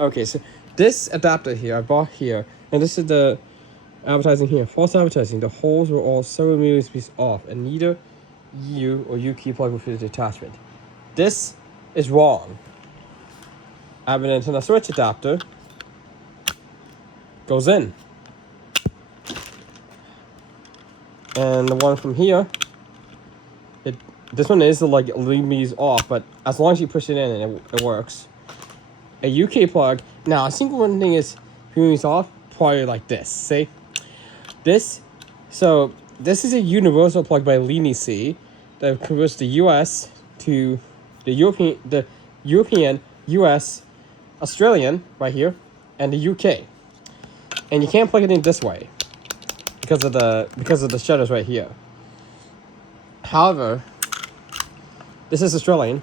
Okay, so this adapter here I bought here, and this is the advertising here. False advertising. The holes were all several millimeters off, and neither U or UK plug will fit the attachment. This is wrong. I have an antenna switch adapter. Goes in. And the one from here, this one is like millimeters off, but as long as you push it in, and it works. A UK plug. Now, I think one thing is millimeters off, probably like this. See? This is a universal plug by lenoceni that converts the US to the European, US, Australian right here, and the UK. And you can't plug it in this way because of the shutters right here. However, this is Australian.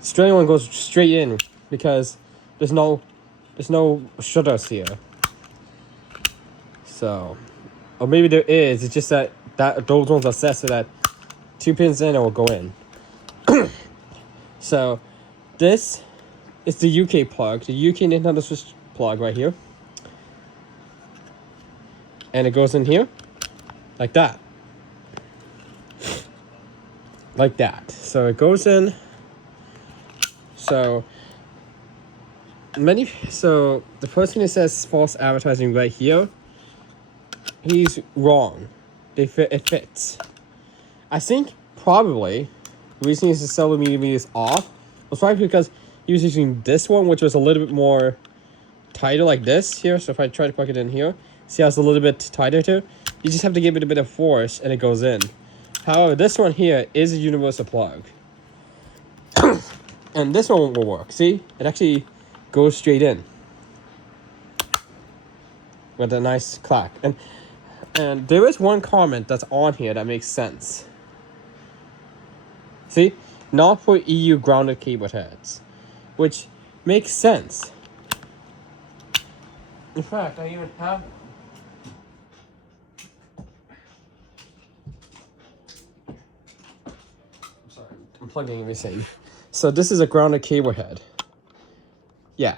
Australian one goes straight in because there's no shutters here. So, or maybe there is. It's just that those ones are set so that 2 pins in, it will go in. So, this is the UK plug, the UK Nintendo Switch plug right here, and it goes in here, like that. Like that. So it goes in. So the person who says false advertising right here, he's wrong. It fits. I think probably the reason he's several millimeters off was probably because he was using this one, which was a little bit more tighter like this here. So if I try to plug it in here, see how it's a little bit tighter too? You just have to give it a bit of force and it goes in. However, this one here is a universal plug. And this one will work. See? It actually goes straight in. With a nice clack. And there is one comment that's on here that makes sense. See? Not for EU grounded cable heads. Which makes sense. In fact, I even have one. I'm sorry, I'm plugging everything. So this is a grounded cable head. Yeah.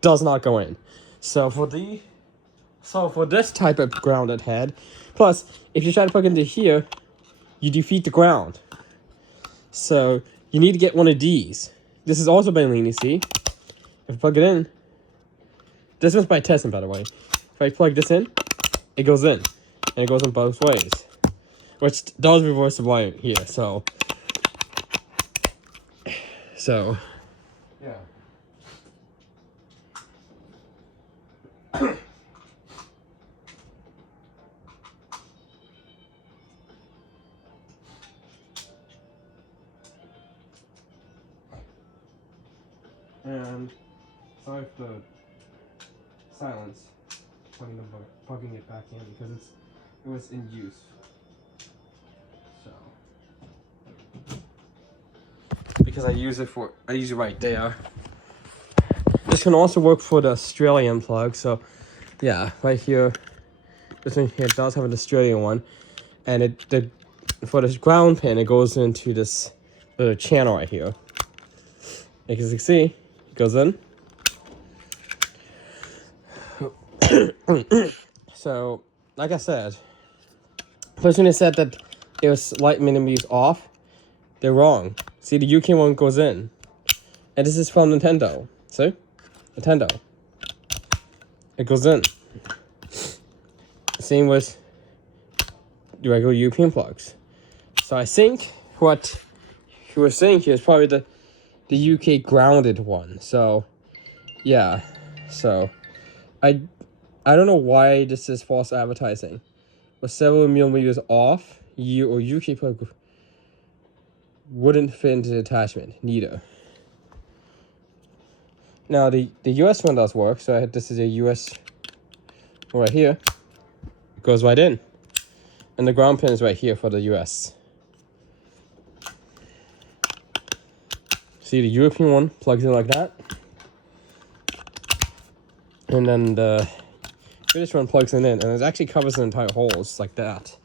Does not go in. So for this type of grounded head, plus if you try to plug into here, you defeat the ground. So you need to get one of these. This is also by lenoceni. If I plug it in, this one's by testing, by the way. If I plug this in, it goes in, and it goes in both ways, which does reverse the wire here. So yeah. And sorry for the silence, plugging it back in because it was in use. So because I use it right there. This can also work for the Australian plug. So yeah, right here, this one here does have an Australian one, and for this ground pin, it goes into this little channel right here. As you can see, it goes in. So, like I said, the person who said that it was light millimeters off, they're wrong. See, the UK one goes in. And this is from Nintendo. See? Nintendo. It goes in. Same with the regular European plugs. So I think what you were saying here is probably the UK grounded one. So, yeah. So, I don't know why this is false advertising. With several millimeters off, or UK plug wouldn't fit into the attachment, neither. Now the US one does work, so this is a US right here. It goes right in. And the ground pin is right here for the US. See, the European one plugs in like that. And then the British one plugs in, and it actually covers the entire holes like that.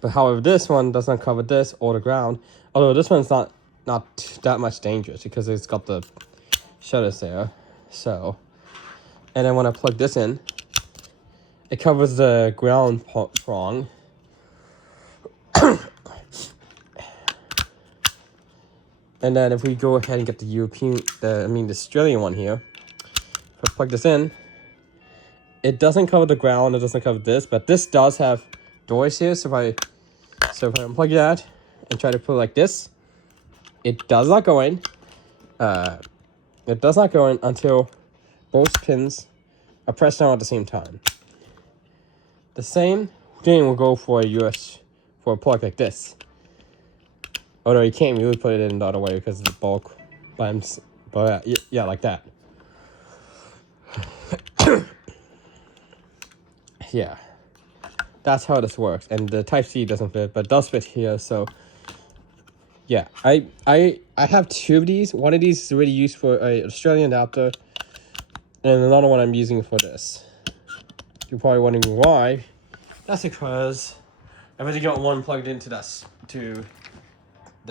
But however, this one does not cover this or the ground. Although this one's not not that much dangerous because it's got the shutters there. So, and then when I plug this in, it covers the ground prong. And then if we go ahead and get the the Australian one here, if I plug this in, it doesn't cover the ground, it doesn't cover this, but this does have doors here. So if I unplug that and try to put it like this, it does not go in. It does not go in until both pins are pressed down at the same time. The same thing will go for a plug like this. Although you can't really put it in the other way because of the bulk. But yeah, like that. Yeah, that's how this works. And the Type-C doesn't fit, but it does fit here. So yeah, I have two of these. One of these is already used for an Australian adapter, and another one I'm using for this. You're probably wondering why. That's because I've already got one plugged into the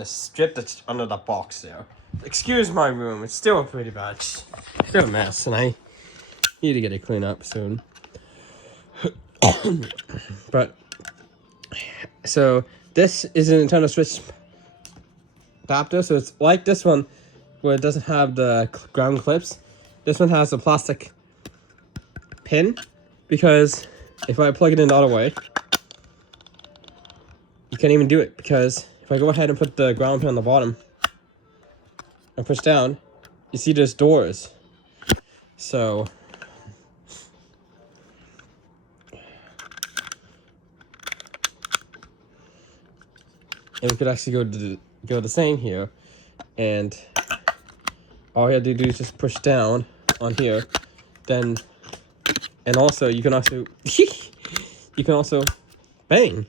strip that's under the box there. Excuse my room, it's still pretty bad. It's still a mess, and I need to get it cleaned up soon. But, so, this is a Nintendo Switch adapter, so it's like this one, where it doesn't have the ground clips. This one has a plastic pin, because if I plug it in the other way, you can't even do it, because if I go ahead and put the ground pin on the bottom and push down, you see there's doors. So and we could actually go the same here, and all you have to do is just push down on here. Then, and also you can also bang.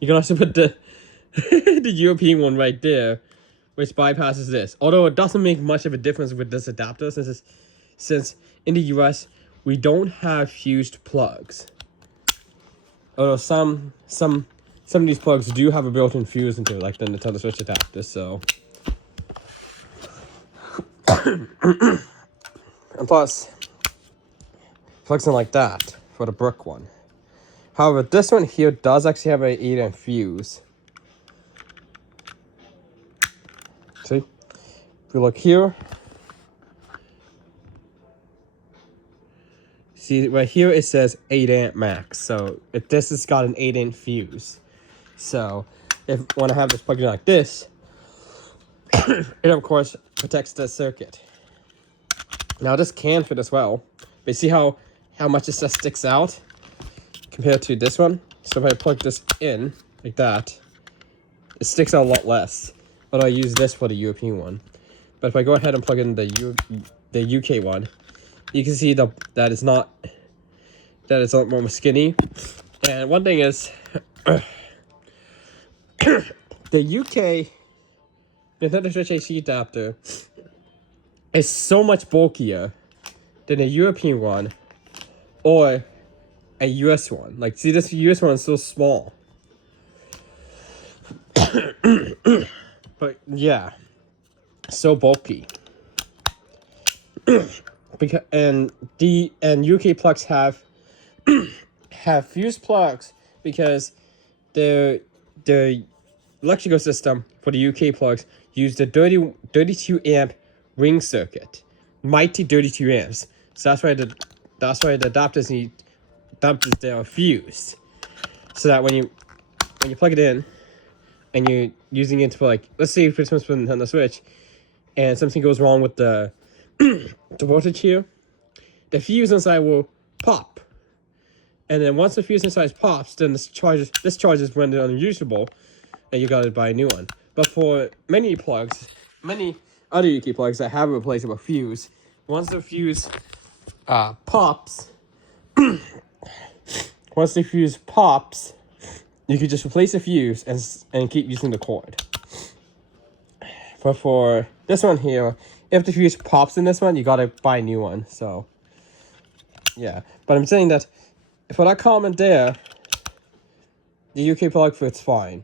You can also put the the European one right there, which bypasses this. Although it doesn't make much of a difference with this adapter, since in the US we don't have fused plugs. Although some of these plugs do have a built-in fuse into it, like the Nintendo Switch adapter. So, and plus, plugs in like that for the brick one. However, this one here does actually have an 8-amp fuse. See? If you look here, see right here it says 8-amp max. So if this has got an 8-amp fuse, so when I have this plugged in like this, it of course protects the circuit. Now this can fit as well, but see how much it just sticks out compared to this one. So if I plug this in like that, it sticks out a lot less. But I use this for the European one. But if I go ahead and plug in the UK one, you can see that it's a lot more skinny. And one thing is, the UK Nintendo Switch AC adapter is so much bulkier than a European one or a US one. Like, see, this US one is so small. But yeah, so bulky. And UK plugs have fused plugs because the electrical system for the UK plugs use the 32 amp ring circuit, mighty 32 amps. So that's why the adapters they are fused, so that when you plug it in and you're using it for, like, let's say for instance for Nintendo Switch, and something goes wrong with the the voltage here, the fuse inside will pop, and then once the fuse inside pops, then this charge is rendered unusable, and you gotta buy a new one. But for many other UK plugs that have a replaceable fuse, once the fuse pops, you can just replace the fuse and keep using the cord. But for this one here, if the fuse pops in this one, you gotta buy a new one. So yeah, but I'm saying that for that comment there, the UK plug fits fine.